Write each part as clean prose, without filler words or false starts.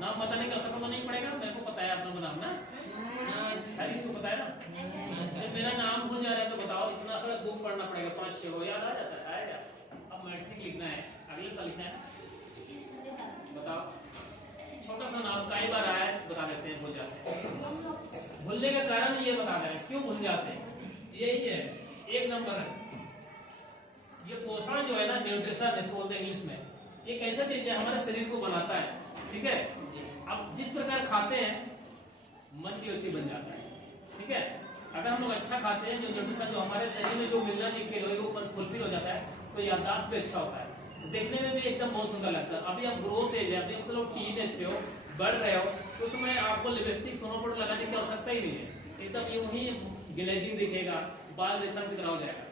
नाम बताने का असर तो नहीं पड़ेगा, मेरे को पता है अपना नाम ना, खैर इसको पता है ना। जब मेरा नाम हो जा रहा है तो बताओ, इतना सारा बुक पढ़ना पड़ेगा, 5-6 हो याद आ जाता है आएगा। अब मैट्रिक लिखना है, अगले साल लिखना है, बताओ छोटा सा नाम कई बार आया है, बता देते हैं, भूल जाते हैं। भूलने का कारण ये बता रहे हैं क्यों भूल जाते हैं, यही है 1 नंबर है। ये पोषण जो है ना, न्यूट्रिशन इसको बोलते हैं इंग्लिश में, एक ऐसा चीज है हमारे शरीर को बनाता है, ठीक है। अब जिस प्रकार खाते हैं मन भी उसी बन जाता है, ठीक है। अगर हम लोग अच्छा खाते हैं, जो न्यूट्रिशन जो हमारे शरीर में जो मिलना चाहिए वो फुलफिल हो जाता है, तो याददाश्त भी अच्छा होता है, देखने में भी एकदम बहुत सुंदर लगता है। अभी आप ग्रोथ एज है, अभी आप लोग टीनेज पे हो, बढ़ रहे हो, तो उसमें आपको लिपस्टिक सोनो पाउडर लगाने की आवश्यकता ही नहीं है, एकदम यूं ही ग्लेजिंग दिखेगा, बाल रेशम की तरह हो जाएगा।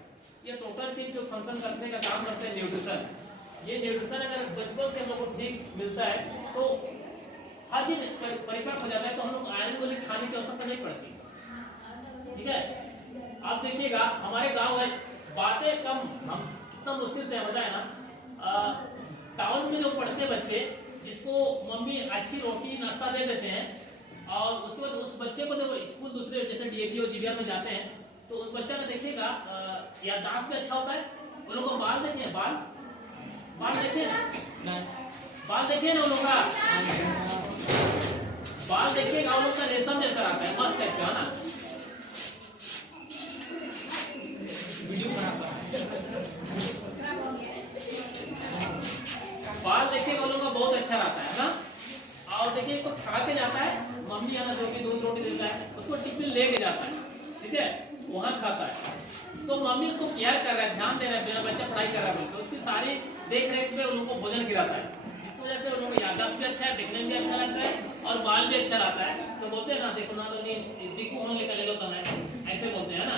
ये टोटल चीज जो फंक्शन करने का काम करते हैं न्यूट्रिशन, ये न्यूट्रिशन अगर बचपन से हम लोग को ठीक मिलता है तो हर चीज परिपक्व हो जाता है, तो हम लोग आयरन वाली खाने की आवश्यकता नहीं पड़ती, ठीक है। आप देखिएगा हमारे गांव है, बातें कम, हम कितना मुश्किल से समझा है ना। टाउन में जो पढ़ते बच्चे, जिसको मम्मी अच्छी रोटी नाश्ता दे देते हैं, और उसके बाद उस बच्चे को जब स्कूल दूसरे जैसे डीएवी और जीबीआर में जाते हैं, तो उस बच्चा का देखिएगा याददाश्त भी अच्छा होता है। उन लोगों को बाल देखे हैं, बाल देखे ना, बाल देखिए ना उन लोगों का, बाल देखिएगा उन लोग का रेशम जैसा आता है, मस्त टाइप का ना। वीडियो खराब बाल देखिएगा उन लोगों का बहुत अच्छा रहता है ना। और देखिए इसको खा के जाता है, मम्मी यहाँ जो कि दूध रोटी देता है उसको टिफिन लेके जाता है, ठीक है, वहां खाता है। तो मम्मी उसको केयर कर रहा है, ध्यान दे रहा है, मेरा बच्चा पढ़ाई कर रहा है, तो उसकी सारी देख रेख पे उन लोगों को भोजन खिलाता है। इस वजह से उन लोगों को याददाश्त भी अच्छा है, देखने में भी अच्छा लगता है, और बाल भी अच्छा रहता है। तो बोलते हैं ना, देखो ना तो नहीं दिक्कू हम लेकर ले लो तो ऐसे बोलते हैं ना,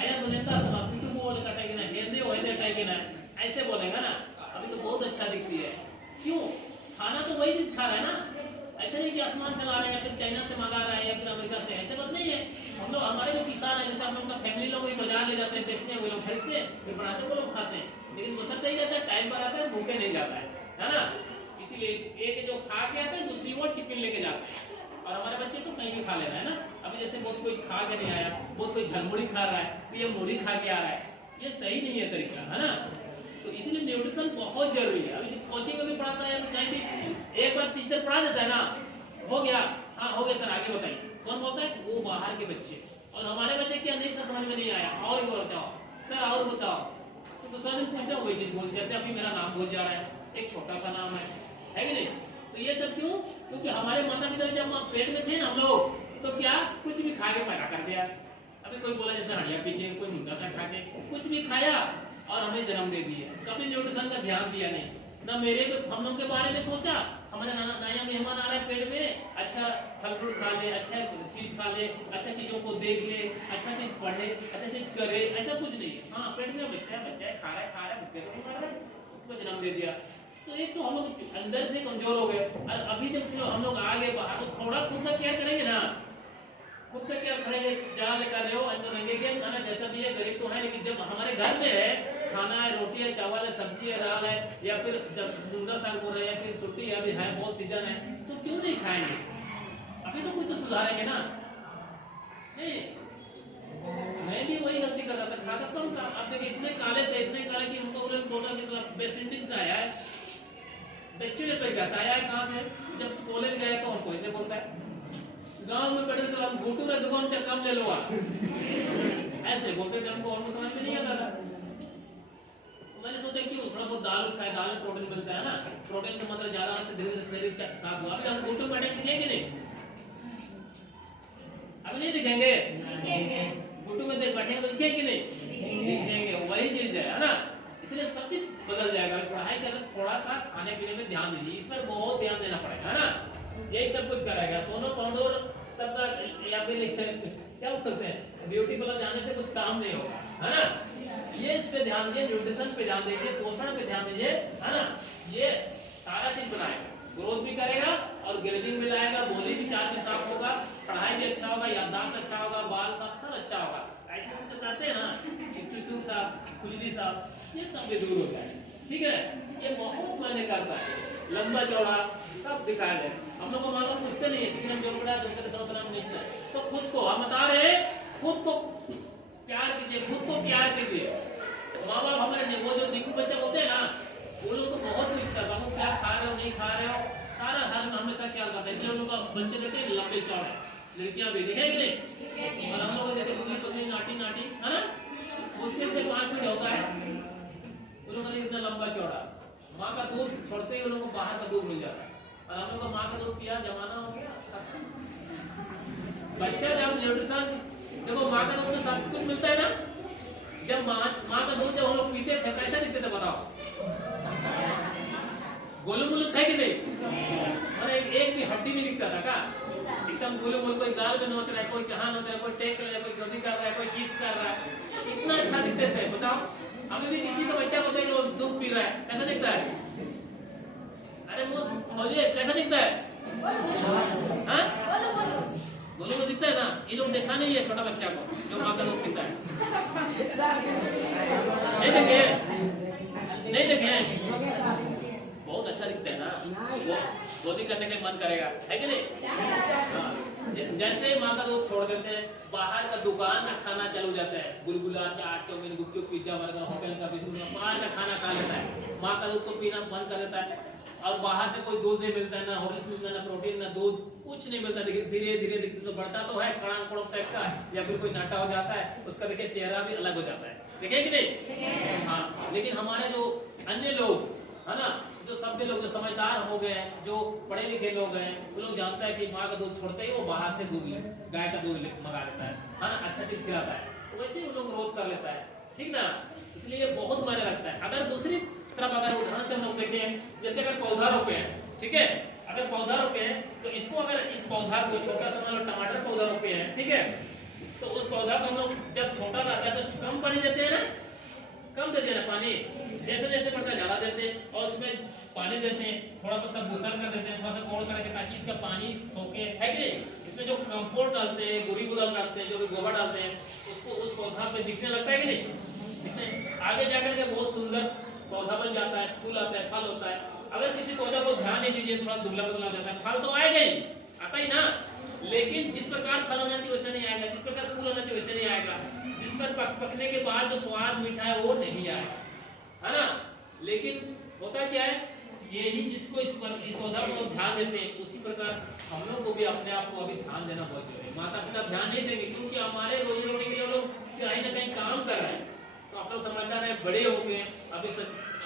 आया तो लेता है पिटू को बोले कटेगी ना, हेल्दी हो कटेगी ना, ऐसे बोलेगा ना। अभी तो बहुत अच्छा दिखती है, क्यों? खाना तो वही चीज खा रहा है ना, ऐसे नहीं कि आसमान से ला रहे हैं या फिर चाइना से मंगा रहे हैं या फिर अमेरिका से, ऐसे बात नहीं है। हम लोग, हमारे जो किसान है, जैसे हम लोग का फैमिली लोग बाजार ले जाते हैं, बेचते हैं, वो लोग खरीदते हैं, फिर बनाते हैं, वो लोग खाते हैं, लेकिन बसत नहीं जाता है, टाइम पर आता है, भूखे नहीं जाता है ना। इसीलिए एक जो खा के आता है, दूसरी वो टिफिन लेके जाते हैं, और हमारे बच्चे तो कहीं भी खा ले रहे हैं ना। अभी जैसे बहुत कोई खा के नहीं आया, बहुत कोई झलमुड़ी खा रहा है, तो ये मुड़ी खा के आ रहा है, ये सही नहीं है तरीका, है ना। तो इसलिए न्यूट्रिशन बहुत जरूरी है। अभी कोचिंग में भी पढ़ाता है, चाहे एक बार टीचर पढ़ा देता है ना, हो गया, हाँ हो गया सर, आगे बताइए। कौन बोलता है? वो बाहर के बच्चे। और हमारे बच्चे क्या नहीं सर, समझ में नहीं आया, और बताओ सर, और बताओ, तो दूसरा दिन पूछते हैं वही चीज बोल, जैसे अभी मेरा नाम भूल जा रहा है, एक छोटा सा नाम है कि नहीं। तो ये सब क्यों? क्योंकि हमारे माता पिता जब पेट में थे ना हम लोग, तो क्या कुछ भी खा के पैदा कर दिया। अभी कोई बोला जैसे हड़िया पी के, कोई मुर्गा सा खा के, कुछ भी खाया और हमें जन्म दे दिए, कभी न्यूट्रिशन का ध्यान दिया नहीं ना। मेरे हम लोग के बारे में सोचा, हमारे नया मेहमान आ रहा है पेट में, अच्छा फल फ्रूट खा ले, अच्छा चीज खा ले, अच्छा चीजों को देख ले, अच्छा चीज पढ़े, अच्छा चीज करे, ऐसा कुछ नहीं है। हाँ पेट में बच्चा है, खा रहा है, भूखे तो नहीं मर रहा है, उसको जन्म दे दिया। तो एक तो हम लोग अंदर से कमजोर हो गए, और अभी जब हम लोग आगे बाहर, तो थोड़ा खुद का केयर करेंगे ना, खुद का केयर करेंगे, जहाँ लेकर रहे हो अंदर रहेंगे ना, जैसा भी है गरीब तो है, लेकिन जब हमारे घर में है, खाना है, रोटी है, चावल है, सब्जी है, दाल है, या फिर जब मुर्गा साग बोल रहे हैं, या फिर छुट्टी है, अभी है बहुत सीजन है, तो क्यों नहीं खाएंगे? अभी तो कुछ तो सुधारेंगे ना। नहीं, मैं भी वही गलती कर रहा था, खाता कम था। अब देखिए इतने काले थे, इतने काले कि हमको बोला कि वेस्ट इंडीज से आया है, दक्षिण अफ्रीका से आया है, कहाँ से? जब कॉलेज गया तो हमको ऐसे बोलता है, गांव में बैठे तो हम घूटू रहे दुकान चक्का ले लो ऐसे बोलते थे हमको, हमको समझ में नहीं आता था। मैंने सोचा क्यों थोड़ा बहुत दाल खाए, दाल में प्रोटीन मिलता है ना, प्रोटीन की मात्रा ज्यादा से धीरे धीरे शरीर साफ हुआ। अभी हम घुटू बैठे दिखेंगे नहीं, अभी नहीं दिखेंगे, घुटू में देख बैठेंगे तो दिखेंगे नहीं, दिखेंगे, वही चीज है ना। इसलिए सब चीज बदल जाएगा। पढ़ाई करना, थोड़ा सा खाने पीने में ध्यान दीजिए, इस पर बहुत ध्यान देना पड़ेगा, है ना। यही सब कुछ कराएगा, सोनो पंडोर सबका, या फिर क्या बोलते हैं, ब्यूटी पार्लर जाने से कुछ काम नहीं होगा, है ना। ये इस पे ध्यान दीजिए, न्यूट्रिशन पे ध्यान दीजिए, पोषण पे ध्यान दीजिए, है ना। ये सारा चीज बनाएगा, ग्रोथ भी करेगा और ग्रेजिंग भी लाएगा, बोली भी चार भी साफ होगा, पढ़ाई भी अच्छा होगा, याददाश्त अच्छा होगा, बाल साफ सब अच्छा होगा। ऐसे तो करते हैं ना, चिट्टू साफ, खुजली साफ, ये सब भी दूर होता है, ठीक है। ये बहुत मायने करता है, लंबा चौड़ा सब दिखाया जाए। हम लोग को मालूम पूछते नहीं है, लेकिन हम जो बड़ा दूसरे समझ नाम नहीं है। तो खुद को हम बता रहे, खुद को प्यार कीजिए, खुद को प्यार कीजिए। माँ बाप हमारे वो जो दिक्कत बच्चे होते हैं ना, वो लोग को बहुत कुछ करता है, क्या खा रहे हो नहीं खा रहे हो, सारा हर हमेशा ख्याल करते हैं। लोगों का बच्चे देते हैं लंबे चौड़े, लड़कियां भी देखे कि नहीं, और हम लोग देखे दूसरी पत्नी नाटी नाटी, है ना, मुश्किल से 5 फीट होता है, उन लोगों का इतना लंबा चौड़ा। माँ का दूध छोड़ते ही उन लोगों को बाहर का दूध मिल जाता है, और हम लोग का माँ का दूध पिया जमाना हो गया। बच्चा जब न्यूट्रिशन, देखो माँ का दूध में सब कुछ मिलता है ना। जब माँ का दूध जब हम लोग पीते थे कैसे दिखते थे बताओ, गोलू मोलू थे कि नहीं, और एक भी हड्डी नहीं दिखता था का, एकदम गोलू मोलू, कोई गाल में नोच रहा है, कोई कहाँ नोच रहा है, कोई टेक रहा है, कोई गलती कर रहा है, कोई किस कर रहा है, इतना अच्छा दिखते थे बताओ। अभी भी किसी का बच्चा को देख लो दूध पी रहा है, कैसा दिखता है, अरे वो कैसा दिखता है, हाँ गोलू को दिखता है ना। ये लोग देखा नहीं है छोटा बच्चा को जो माँ का दूध पीता है, नहीं देखे, नहीं देखे, बहुत अच्छा दिखता है ना, गोदी करने का मन करेगा, है कि नहीं। जैसे माँ का दूध छोड़ देते हैं, बाहर का दुकान का खाना चालू जाता है, गुलगुला, चाट, चाउमीन, गुपचुप, पिज्जा, बर्गर, होटल का बिस्कुट, बाहर का खाना खा लेता है, माँ का दूध को पीना बंद कर देता है, और बाहर से कोई दूध नहीं मिलता है, ना होटल मिलता है, ना प्रोटीन, ना दूध, कुछ नहीं मिलता। धीरे धीरे धीरे तो बढ़ता तो है, कड़ांग कड़ों टाइप का, या फिर कोई नाटा हो जाता है, उसका देखिए चेहरा भी अलग हो जाता है, देखे कि नहीं, हाँ। लेकिन हमारे जो अन्य लोग है ना, जो सभ्य लोग, जो समझदार हो गए हैं, जो पढ़े लिखे लोग हैं, वो लोग जानता है कि माँ का दूध छोड़ते ही वो बाहर से दूध गाय का दूध मंगा लेता है ना, अच्छा चीज खिलाता है, तो वैसे ही वो लोग रोध कर लेता है, ठीक ना। इसलिए बहुत मायने रखता है। अगर दूसरी तरफ अगर उदाहरण से हम लोग देखें, जैसे अगर पौधा रोपे हैं, ठीक है, अगर पौधा रोपे हैं तो इसको, अगर इस पौधा को छोटा सा मान लो टमाटर पौधा रोपे हैं, ठीक है, तो उस पौधा को हम लोग जब छोटा रहता है तो कम पानी देते हैं ना, कम देते हैं ना पानी, जैसे जैसे बढ़ता ज्यादा देते हैं, और उसमें पानी देते हैं, थोड़ा सा भूसा कर देते हैं, थोड़ा सा कोड़ करके, ताकि इसका पानी सोखे, है कि नहीं। इसमें जो कंपोस्ट डालते हैं, गुड़ी गुदाल डालते हैं, जो भी गोबर डालते हैं, उसको उस पौधा पे दिखने लगता है कि नहीं, दिखने आगे जाकर के बहुत सुंदर पौधा बन जाता है, फूल आता है, फल होता है। अगर किसी पौधा को ध्यान नहीं दीजिए, थोड़ा दुबला पतला जाता है, फल तो आएगा ही, आता ही ना, लेकिन जिस प्रकार फल होना चाहिए वैसे नहीं आएगा, जिस प्रकार फूल होना चाहिए वैसे नहीं आएगा, जिस पर पकने के बाद जो स्वाद मीठा है वो नहीं आएगा, है ना। लेकिन होता क्या है, यही जिसको इस पौधा को ध्यान देते हैं, उसी प्रकार हम लोग को भी अपने आप को अभी ध्यान देना बहुत जरूरी है। माता पिता ध्यान नहीं देंगे, क्योंकि हमारे रोजी रोटी के लिए लोग कहीं ना कहीं काम कर रहे हैं, तो आप लोग समझदार है, बड़े हो गए, अभी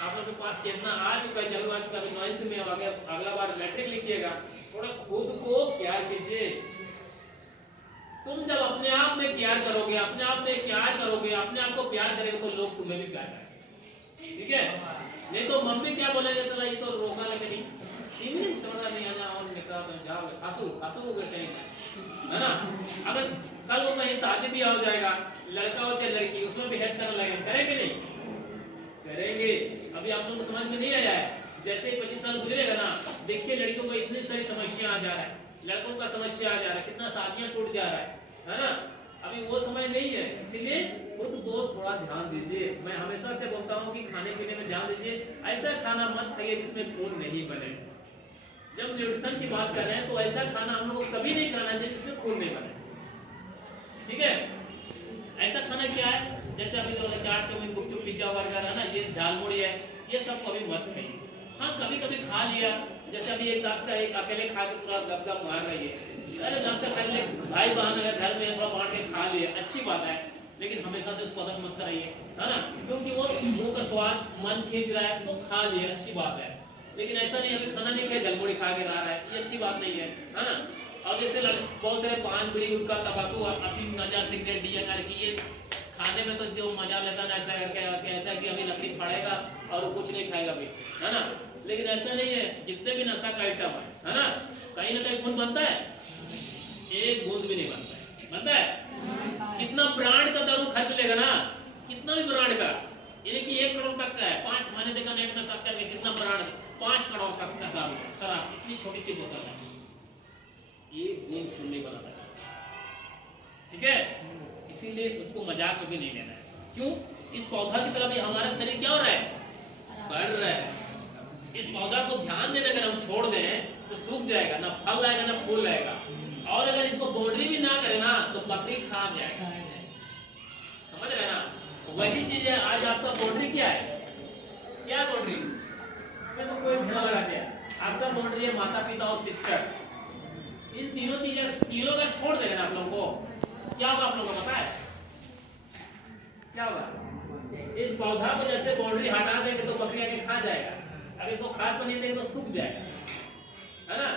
आप लोग के पास चेतना आ चुका है, जरूर आ चुका है, 9th में आगे अगला बार मैट्रिक लिखिएगा, थोड़ा खुद को प्यार कीजिए। तुम जब अपने आप में प्यार करोगे, अपने आप में प्यार करोगे, अपने आप को प्यार करेंगे, तो लोग तुम्हें भी प्यार करेंगे, ठीक है। नहीं तो मम्मी क्या बोलेंगे, चला ये तो रोका लगे नहीं, इंग्लिश समझ नहीं आना, और निकला तो जाओगे खासू खासू हो गए कहीं, है ना। अगर कल वो कहीं शादी भी हो जाएगा, लड़का हो चाहे लड़की, उसमें भी हेल्प करने लगे, करेंगे नहीं, करेंगे। अभी आप लोगों को समझ में नहीं आया है, जैसे ही 25 साल गुजरेगा ना, देखिए लड़कियों को इतनी सारी समस्या आ जा रहा है, लड़कों का समस्या आ जा रहा है, कितना शादियां टूट जा रहा है ना। अभी वो समय नहीं है, इसीलिए खुद को थोड़ा ध्यान दीजिए। मैं हमेशा से बोलता हूँ कि खाने पीने में ध्यान दीजिए, ऐसा खाना मत खाइए जिसमें खून नहीं बने। जब न्यूट्रिशन की बात कर रहे हैं तो ऐसा खाना हम लोग को कभी नहीं खाना चाहिए जिसमें खून नहीं बने, ठीक है। ऐसा खाना क्या है, जैसे अभी जो चाट, चाउमीन, गुपचुप, पिज्जा, बर्गर है ना, ये झालमुड़ी है, ये सब कभी मत खाइए। हाँ कभी कभी खा लिया, जैसे अभी एक 10 का एक अकेले खा के पूरा गप मार रही है, अरे 10 का खा ले, भाई बहन अगर घर में थोड़ा बांट के खा लिया अच्छी बात है, लेकिन हमेशा से उसको आदत मत कराइए, है ना, क्योंकि वो मुंह का स्वाद मन खींच रहा है तो खा लिया अच्छी बात है, लेकिन ऐसा नहीं अभी खाना नहीं खाए जलमुड़ी खा के रह रहा है, ये अच्छी बात नहीं है ना। और जैसे बहुत सारे पान, बीड़ी, गुटखा, तंबाकू, अफीम, गांजा, सिगरेट, डीएनआर की ये खाने में तो जो मजा लेता ना, ऐसा करके ऐसा कि अभी लकड़ी फाड़ेगा और कुछ नहीं खाएगा भी, है ना। लेकिन ऐसा नहीं है, जितने भी नशा का आइटम है ना, कहीं ना कहीं खून बनता है, एक बूंद भी नहीं बनता है, बनता है। कितना ब्रांड का दारू खरीद लेगा ना, कितना भी ब्रांड का, यानी कि 1 करोड़ तक का है, 5 महीने देखा नेट में सर्च करके, कितना ब्रांड, 5 करोड़ तक का दारू, शराब, इतनी छोटी सी बोतल है, एक बूंद खून नहीं बनाता है, ठीक है। इसीलिए उसको मजाक में भी नहीं लेना है। क्यों? इस पौधा की तरह भी हमारा शरीर क्या हो रहा है, बढ़ रहा है, इस पौधा को ध्यान देने अगर हम छोड़ दें तो सूख जाएगा, ना फल आएगा ना फूल आएगा। और अगर इसको बाउंड्री भी ना करे ना तो बकरी खा जाएगा। समझ रहे ना? वही चीज है। आज आपका बाउंड्री क्या है? क्या बाउंड्री? इसमें तो कोई ध्यान लगा दिया। आपका बाउंड्री है माता पिता और शिक्षक। इन तीनों चीजों अगर छोड़ देंगे ना आप लोगों को, क्या होगा आप लोगों को पता है? क्या होगा? इस पौधा को जैसे बाउंड्री हटा देंगे तो बकरी आके खा जाएगा, अगर इसको खाद पानी देंगे तो सूख जाएगा, है ना?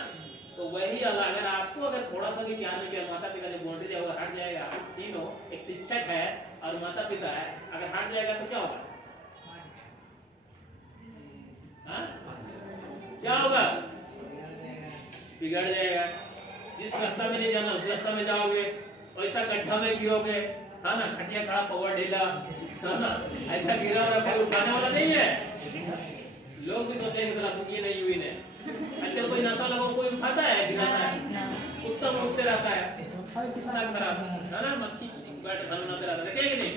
तो वही अगर आपको अगर थोड़ा सा भी ज्ञान मिल गया, माता पिता जो बाउंड्री है वो हट जाएगा, तीनों एक शिक्षक है और माता पिता है, अगर हट जाएगा तो क्या होगा? क्या होगा? बिगड़ जाएगा। जिस रास्ता में नहीं जाना उस रास्ता में जाओगे, वैसा गड्ढा में गिरोगे, है ना? खटिया खड़ा पवर ढीला, है ना? ऐसा गिरा और कोई उठाने वाला नहीं है। लोग भी सोचेंगे तुम ये नहीं हुई ने। आजकल कोई नशा लगा कोई उठाता है, गिराता है, उत्तम उठते रहता है, कितना खराब है ना? मक्खी बैठ बनाते रहता है, देखें कि नहीं?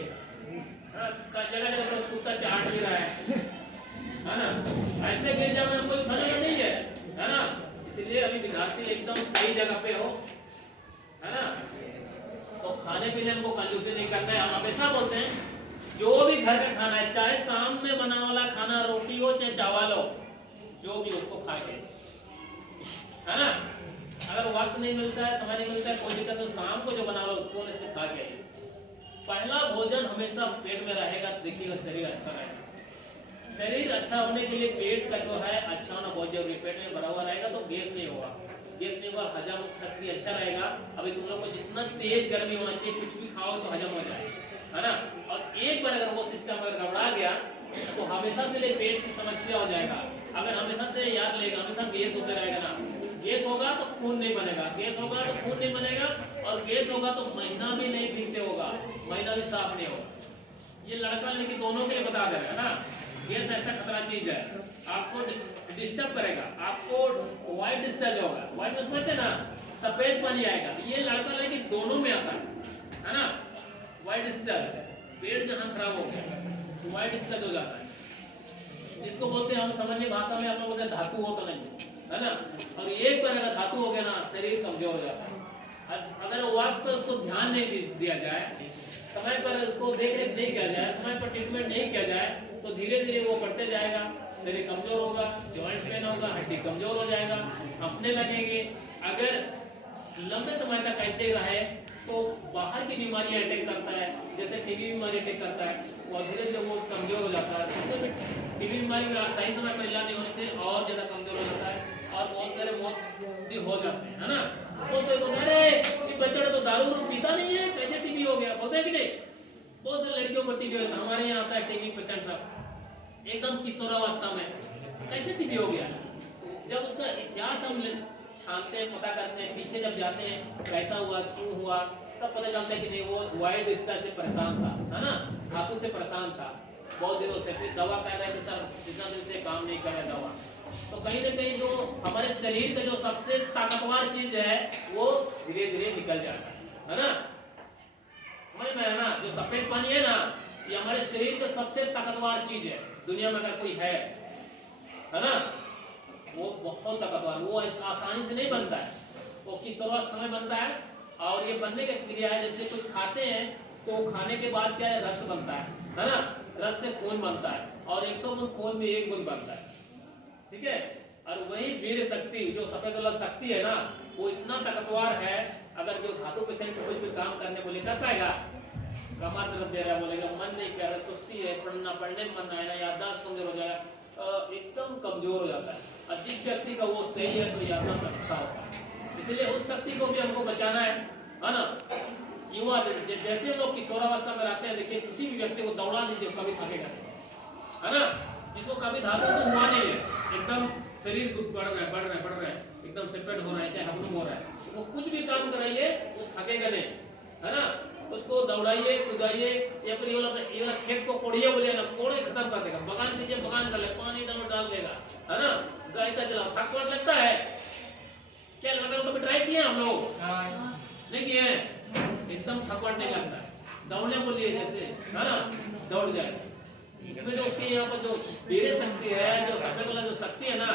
जगह जगह पर कुत्ता चाट भी रहा है ना? ऐसे गिर जाए कोई उठाने वाला नहीं है ना? इसलिए अभी विद्यार्थी एकदम सही जगह पे हो, है ना? तो खाने पीने हमको कंजूसी नहीं करना है। हम हमेशा बोलते हैं जो भी घर का खाना है, चाहे शाम में बना वाला खाना रोटी हो चाहे चावल हो, जो भी उसको खा के, है ना? अगर वक्त नहीं मिलता है, समय नहीं मिलता है, कोई दिक्कत, तो शाम को जो बना लो उसको इसमें खा के। पहला भोजन हमेशा पेट में रहेगा, देखिएगा शरीर अच्छा रहेगा। शरीर अच्छा होने के लिए पेट का जो है अच्छा होना बहुत जरूरी। पेट में भरा हुआ रहेगा तो गैस नहीं होगा, गैस नहीं होगा, हजम शक्ति अच्छा रहेगा। अभी तुम लोग को जितना तेज गर्मी होना चाहिए, कुछ भी खाओ तो हजम हो जाए, है ना? और एक बार अगर वो सिस्टम अगर गड़बड़ा गया तो हमेशा से लिए पेट की समस्या हो जाएगा। अगर हमेशा से याद लेगा, हमेशा गैस होते रहेगा ना, गैस होगा तो खून नहीं बनेगा, गैस होगा तो खून नहीं बनेगा, और गैस होगा तो महीना भी नहीं ठीक से होगा, महीना भी साफ नहीं होगा। ये लड़का लड़की दोनों के लिए बता दे रहा है ना। गैस ऐसा खतरा चीज है, आपको डिस्टर्ब करेगा, आपको व्हाइट डिस्चार्ज होगा। व्हाइट में समझते ना, सफेद पानी आएगा। ये लड़का लड़की दोनों में आता है ना? व्हाइट डिस्चार्ज, पेट जहाँ खराब हो गया व्हाइट डिस्चार्ज हो जाता है, जिसको बोलते हैं हम सामान्य भाषा में आप लोग बोलते हैं धातु हो तो नहीं, है ना? और एक बार अगर धातु हो गया ना, शरीर कमजोर हो जाता है। अगर वक्त पर उसको ध्यान नहीं दिया जाए, समय पर उसको देख रेख नहीं किया जाए, समय पर ट्रीटमेंट नहीं किया जाए, तो धीरे धीरे वो बढ़ते जाएगा, शरीर कमजोर होगा, जॉइंट पेन होगा, हड्डी कमजोर हो जाएगा, अपने लगेंगे। अगर लंबे समय तक ऐसे ही रहे तो बाहर की बीमारी अटैक करता है, जैसे टीबी बीमारी अटैक करता है, और धीरे धीरे वो कमजोर हो जाता है। टीबी बीमारी में सही समय पर इलाज नहीं होने से और ज्यादा कमजोर हो जाता है, और बहुत सारे मौत भी हो जाते हैं, है ना? तो अरे ये बच्चा तो दारू पीता नहीं है, कैसे टीबी हो गया? बोलते हैं कि नहीं? बहुत सारे लड़कियों को टीबी होता है। हमारे यहाँ आता है टीबी पेशेंट सब एकदम किशोरावस्था में, कैसे टीबी हो गया? जब उसका इतिहास हम छानते हैं, पता करते हैं, पीछे जब जाते हैं कैसा हुआ, क्यों हुआ, तब पता चलता है कि नहीं, वो वाइड डिस्चार्ज से परेशान था, है ना? धातु से परेशान था बहुत दिनों से। फिर दवा कह रहे थे सर जितना दिन से काम नहीं कर रहा दवा। तो कहीं ना कहीं जो हमारे शरीर का जो सबसे ताकतवर चीज है वो धीरे धीरे निकल जाता है ना? समझ में है ना? जो सफेद पानी है ना, ये हमारे शरीर का सबसे ताकतवर चीज है दुनिया में, अगर कोई है ना? वो बहुत ताकतवर, वो आसानी से नहीं बनता है, वो किशोरावस्था में बनता है। और ये बनने की क्रिया है, जैसे कुछ खाते हैं तो खाने के बाद क्या है, रस बनता है ना? रस से खून बनता है, और 100 बूंद खून में 1 बूंद बनता है, ठीक है? और वही वीर शक्ति, जो सफेद वाला शक्ति है ना, वो इतना ताकतवर है, अगर जो धातु पेशेंट को कुछ भी काम करने को लेकर पाएगा, कमर दर्द दे रहा है, बोलेगा मन नहीं कर रहा, सुस्ती है, पढ़ने में मन आएगा, याददाश्त कमजोर हो जाएगा, एकदम कमजोर हो जाता है। और जिस व्यक्ति का वो सही है तो याददाश्त अच्छा होता है। इसलिए उस शक्ति को भी हमको बचाना है ना? युवा जैसे हम लोग किशोरावस्था में रहते हैं, देखिए किसी भी व्यक्ति को दौड़ा दीजिए कभी थकेगा, है ना? जिसको कभी धातु तो हुआ नहीं है, एकदम शरीर बढ़ रहा है, एकदम सेपरेट हो रहा है, चाहे हबनूम हो रहा है, उसको कुछ भी काम कराइए वो थकेगा नहीं, है ना? उसको दौड़ाइए कुदाइए, या फिर ये वाला खेत को कोड़िए, बोलिए ना, कोड़े खत्म कर देगा। बगान कीजिए, बगान कर ले, पानी डाल देगा, है ना? गाय का चलाओ, थक पड़ सकता है क्या? लगातार कभी ट्राई किए हम लोग? नहीं किए? एकदम थकवाट नहीं लगता। दौड़ने को लिए जैसे, है ना? दौड़ जाए, क्योंकि जो उसके यहाँ पर जो वीर्य शक्ति है, जो करने वाला जो शक्ति है ना,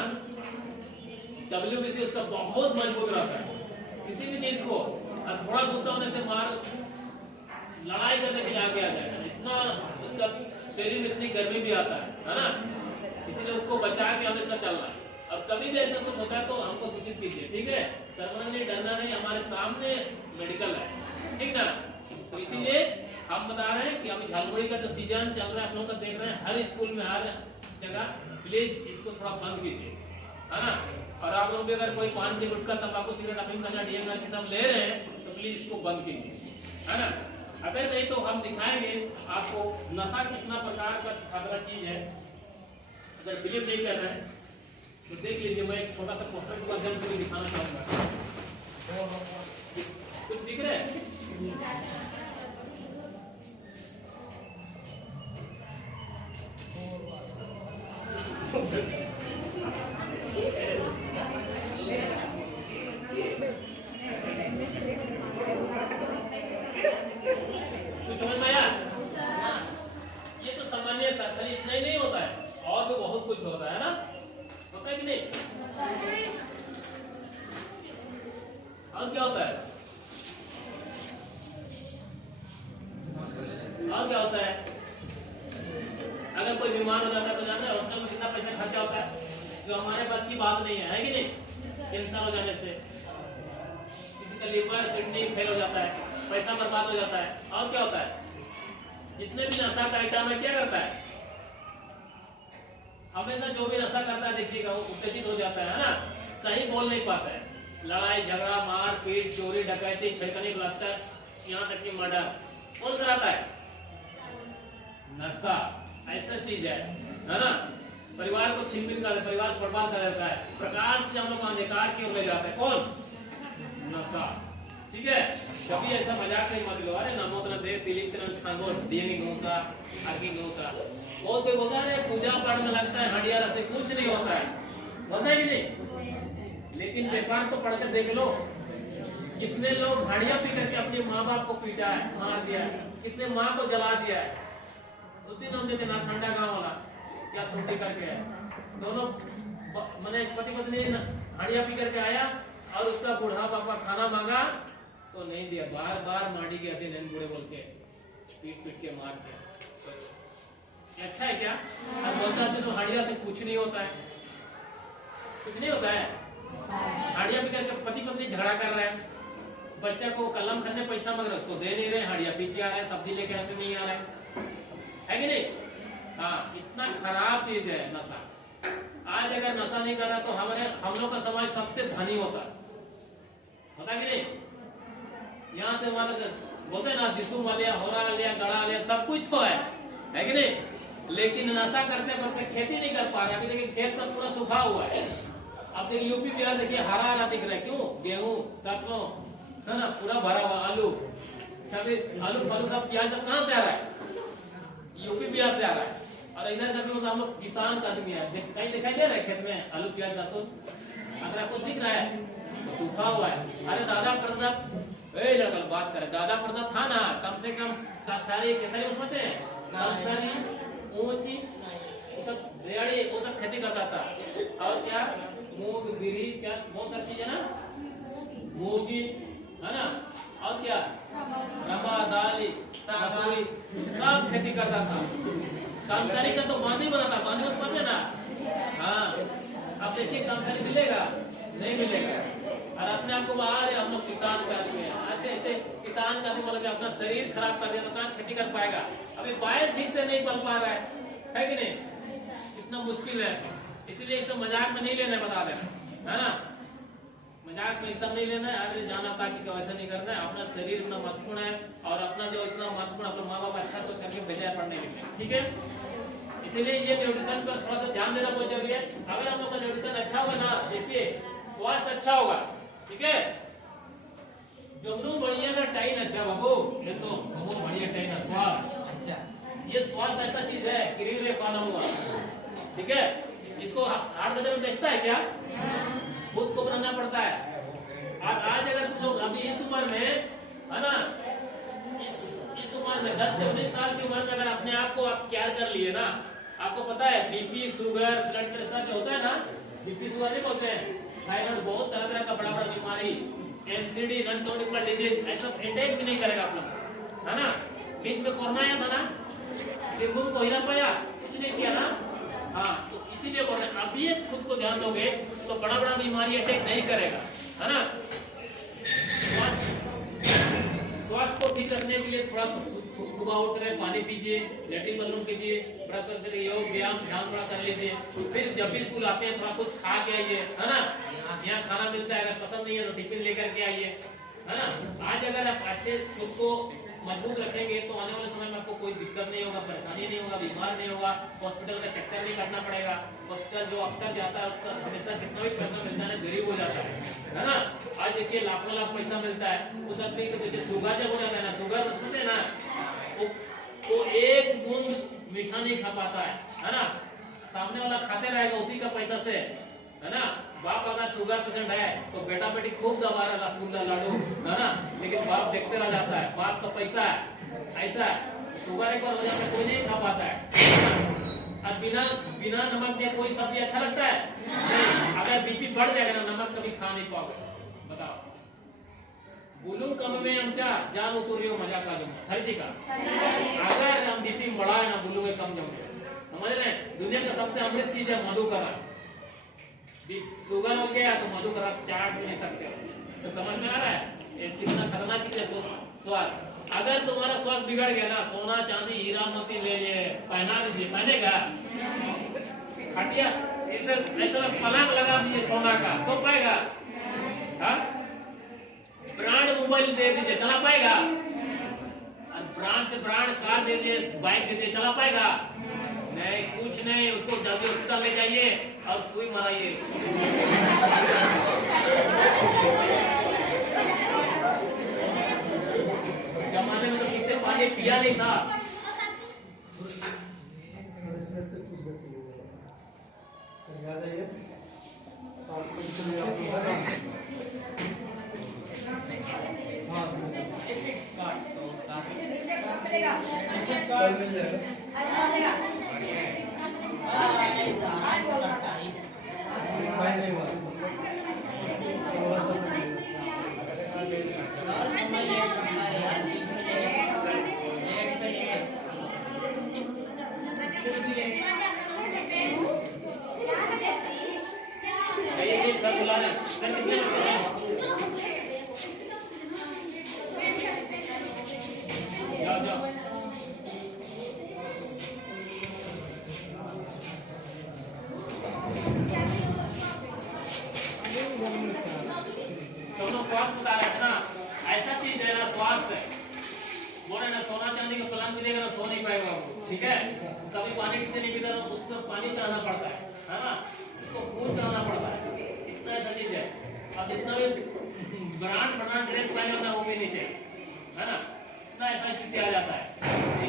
WBC उसका बहुत मजबूत रहता है। किसी भी चीज को थोड़ा गुस्सा होने से मार लड़ाई करने के लिए आगे आ जाएगा, इतना उसका शरीर में इतनी गर्मी भी आता है ना। इसीलिए उसको बचा के हमेशा चलना है। अब कभी भी ऐसा कुछ होता है तो हमको सूचित कीजिए, ठीक है? शर्मा नहीं, डरना नहीं, हमारे सामने मेडिकल है, ठीक ना? तो इसीलिए हम बता रहे हैं कि अभी झालमुड़ी का जो सीजन चल रहा है, आप लोग का देख रहे हैं हर स्कूल में, हर जगह, प्लीज इसको थोड़ा बंद कीजिए, है ना? और आप लोग भी अगर कोई पान की गुटखा, तंबाकू, सिगरेट, अफीम, गांजा, डीएनए की सब ले रहे हैं तो प्लीज इसको बंद कीजिए, है ना? अगर नहीं तो हम दिखाएंगे आपको नशा कितना प्रकार का खतरा चीज है। अगर बिलीव नहीं कर रहे हैं तो देख लीजिए, मैं एक छोटा सा पोस्टर के माध्यम से भी दिखाना चाहूंगा। कुछ दिख रहा है? कुछ समझ में आया? ये तो सामान्य सा, खाली इतना ही नहीं होता है, और भी बहुत कुछ होता है ना, होता है कि नहीं? और क्या होता है? और क्या होता है? अगर कोई बीमार हो जाता है तो जान रहे हैं हॉस्पिटल में कितना पैसा खर्चा होता है, जो हमारे पास की बात नहीं है कि नहीं? कैंसर हो जाने से किसी का लीवर, किडनी फेल हो जाता है, पैसा बर्बाद हो जाता है। और क्या होता है? जितने भी नशा का आइटम है क्या करता है? हमेशा जो भी नशा करता है देखिएगा वो उत्तेजित हो जाता है ना, सही बोल नहीं पाता है, लड़ाई झगड़ा, मार पीट, चोरी डकैती, छेड़खानी, बलात्कार, यहाँ तक कि मर्डर, कौन कराता है? नशा। ऐसा चीज है ना? परिवार को छिन-भिन कर, परिवार को बर्बाद कर देता है, प्रकाश से हम लोग अंधकार की ओर ले जाता है, कौन? नशा, ठीक है? कभी ऐसा मजाक नहीं मत लो, अरे नमो तन देव फीलिंग तरह सांगो दिएंगे होता, आर्किंग होता, बहुत कोई होता है पूजा पाठ में लगता है, हडिया रखते, कुछ नहीं होता है, होता है कि नहीं? लेकिन बेकार तो पढ़कर देख लो, कितने लोग हडिया पी करके अपने माँ बाप को पीटा है, मार दिया है, कितने माँ को जला दिया है। उस दिन हम देखे नारसंडा गांव वाला क्या सोटी करके है, दोनों मैंने पति पत्नी हडिया पी करके आया और उसका बूढ़ा पापा खाना मांगा तो नहीं दिया, बार बार मांडी के ऐसे नैन बूढ़े बोल के पीट पीट के मार दिया। अच्छा है क्या? हम बोलते हैं तो हडिया से कुछ नहीं होता है, कुछ नहीं होता है। हडिया पी करके पति पत्नी झगड़ा कर रहे हैं, बच्चा को कलम खरीदने पैसा मांग रहे, उसको दे नहीं रहे, हडिया पी के आ रहे हैं, सब्जी लेके आते नहीं आ रहे, है कि नहीं? हाँ, इतना खराब चीज है नशा। आज अगर नशा नहीं कर रहा तो हम लोग का समाज सबसे धनी होता कि नहीं? यहाँ तो हमारा बोलते हैं ना, दिसू वालिया, होरा वालिया, गड़ा वालिया, सब कुछ तो है कि नहीं? लेकिन नशा करते करते खेती नहीं कर पा रहे। अभी देखिए खेत सब पूरा सूखा हुआ है। अब देखिए यूपी बिहार देखिए हरा हरा दिख रहा है, क्यों? गेहूं, सरसों, है ना, पूरा भरा हुआ, आलू, आलू फालू सब, प्याज सब कहाँ से आ रहा है? यूपी बिहार से आ रहा है। और इधर का भी हम लोग किसान का आदमी है, कहीं दिखाई दे रहा है खेत में आलू प्याज लहसुन? अगर आपको दिख रहा है सूखा हुआ है। अरे दादा प्रताप बात करे, दादा प्रताप था ना, कम से कम सारी केसरी उसमें थे, नर्सरी, ऊंची, वो सब रेड़ी, वो सब खेती करता था। और क्या मूंग, बिरी, क्या बहुत सारी चीजें ना, मूंगी, है ना, और क्या रवा, दाली, मसूरी, सब खेती करता था। कामसारी का तो बांध ही बना था, बांध उस पर ना। हाँ, अब देखिए कामसारी मिलेगा नहीं मिलेगा। और अपने आप को बाहर हम लोग किसान का आदमी है, ऐसे ऐसे किसान का आदमी बोल के अपना शरीर खराब कर दिया तो कहाँ खेती कर पाएगा? अभी बाल ठीक से नहीं पल पा रहा है कि नहीं? इतना मुश्किल है। इसलिए इसे मजाक में नहीं लेना, बता देना, है ना? मजाक में एकदम नहीं लेना है। अरे जाना का वैसे नहीं करना है। अपना शरीर इतना महत्वपूर्ण है और अपना जो इतना महत्वपूर्ण, अपने माँ बाप अच्छा सोच करके भेजा है पढ़ने लिखने, ठीक है? इसीलिए ये न्यूट्रिशन पर थोड़ा सा ध्यान देना बहुत जरूरी है। अगर हम लोग का न्यूट्रिशन अच्छा होगा ना, देखिए स्वास्थ्य अच्छा होगा, ठीक है? जमनू बढ़िया का टाइम अच्छा बाबू, देखो बढ़िया टाइम स्वास्थ्य अच्छा, ये स्वास्थ्य ऐसा चीज है किरीले पाना हुआ, ठीक है? इसको हाट बाजार में बेचता है क्या? खुद को बनाना पड़ता है। और आज अगर तुम लोग अभी इस उम्र में, है ना, इस उम्र उम्र में 10 से 19 साल की उम्र में अगर अपने आप को आप केयर कर लिए ना, आपको पता है बीपी शुगर ब्लड प्रेशर जो होता है ना, बीपी शुगर नहीं बोलते हैं, थायराइड, बहुत तरह तरह का बड़ा बड़ा बीमारी, एनसीडी नॉन कम्युनिकेबल डिजीज, ऐसा अटैक भी नहीं करेगा आप लोग, है ना। बीच में कोरोना आया था ना, सिंगुल को हिला पाया, कुछ नहीं किया ना। हाँ, तो इसीलिए बोल रहे हैं अभी खुद को ध्यान दोगे तो बड़ा बड़ा बीमारी अटैक नहीं करेगा, है ना। स्वास्थ्य को ठीक रखने के लिए थोड़ा सुबह उठ कर पानी पीजिए, लेट्रिन बाथरूम कीजिए, ब्रश करके योग व्यायाम ध्यान थोड़ा कर लीजिए। फिर जब भी स्कूल आते हैं थोड़ा कुछ खा के आइए, है ना। यहाँ खाना मिलता है, अगर पसंद नहीं है तो टिफिन लेकर के आइए, है ना। आज अगर आप अच्छे खुद को मजबूत रखेंगे तो आने वाले समय में आपको कोई दिक्कत नहीं होगा, परेशानी नहीं होगा, बीमार नहीं होगा, हॉस्पिटल का चक्कर नहीं काटना पड़ेगा। हॉस्पिटल जो अक्सर जाता है उसका हमेशा कितना भी पैसा मिलता है गरीब हो जाता है ना। आज देखिए लाखों लाख पैसा मिलता है, उस आदमी को देखिए शुगर जब हो जाता है ना, शुगर समझे ना, वो एक बूंद मीठा नहीं खा पाता है ना। सामने वाला खाते रहेगा उसी का पैसा से, है ना। बाप अगर शुगर पेशेंट है तो बेटा बेटी खूब दबा रहा रसगुल्ला लाडू, है ना, लेकिन बाप देखते रह जाता है, बाप का पैसा है ऐसा। शुगर एक बार हो जाता है कोई नहीं खा पाता है। और बिना नमक के कोई सब्जी अच्छा लगता है नहीं। अगर बीपी बढ़ जाएगा ना, नमक कभी खा नहीं पाओगे। बताओ, बोलू कम में आमच्या जान उतरियो मजा का जो सर्दी का, अगर हम बीपी बढ़ा है ना, बोलूगे कम जाओगे, समझ रहे हैं। दुनिया का सबसे अमृत चीज है मधु का रस। शुगर हो गया तो मधु का रस चाट नहीं सकते हो, तो समझ में आ रहा है इसकी कितना खतरनाक चीज है स्वाद। अगर तुम्हारा स्वाद बिगड़ गया ना, सोना चांदी हीरा मोती ले लिए पहना दीजिए, पहनेगा खटिया ऐसा पलंग लगा दीजिए सोना का, सो पाएगा। ब्रांड मोबाइल दे दीजिए, चला पाएगा। ब्रांड से ब्रांड कार दे दीजिए, बाइक दे दीजिए, चला पाएगा नहीं, कुछ नहीं। उसको जल्दी हॉस्पिटल ले जाइए और सुई मराइए। जमाने में तो किससे पानी पिया नहीं था। स्वास्थ्य बता रहे थे ना, ऐसा चीज है ना स्वास्थ्य, बोले ना सोना चांदी का पलंग मिलेगा ना, सो नहीं पाएगा वो, ठीक है। कभी पानी पीते नहीं पीता तो उसको पानी चढ़ाना पड़ता है ना, उसको खून चढ़ाना पड़ता है, इतना ऐसा चीज है। अब जितना भी ब्रांड ड्रेस पहने होना वो भी नहीं चाहिए, है ना, इतना ऐसा स्थिति आ जाता है।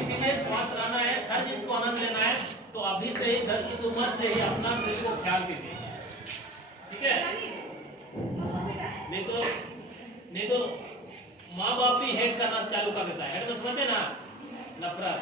इसीलिए स्वास्थ्य रहना है, हर चीज को आनंद लेना है, तो अभी से ही घर की उम्र से ही अपना शरीर को ख्याल कीजिए, ठीक है। नहीं तो माँ बाप भी हेड करना चालू कर देता है। हेड तो समझे ना, नफरत,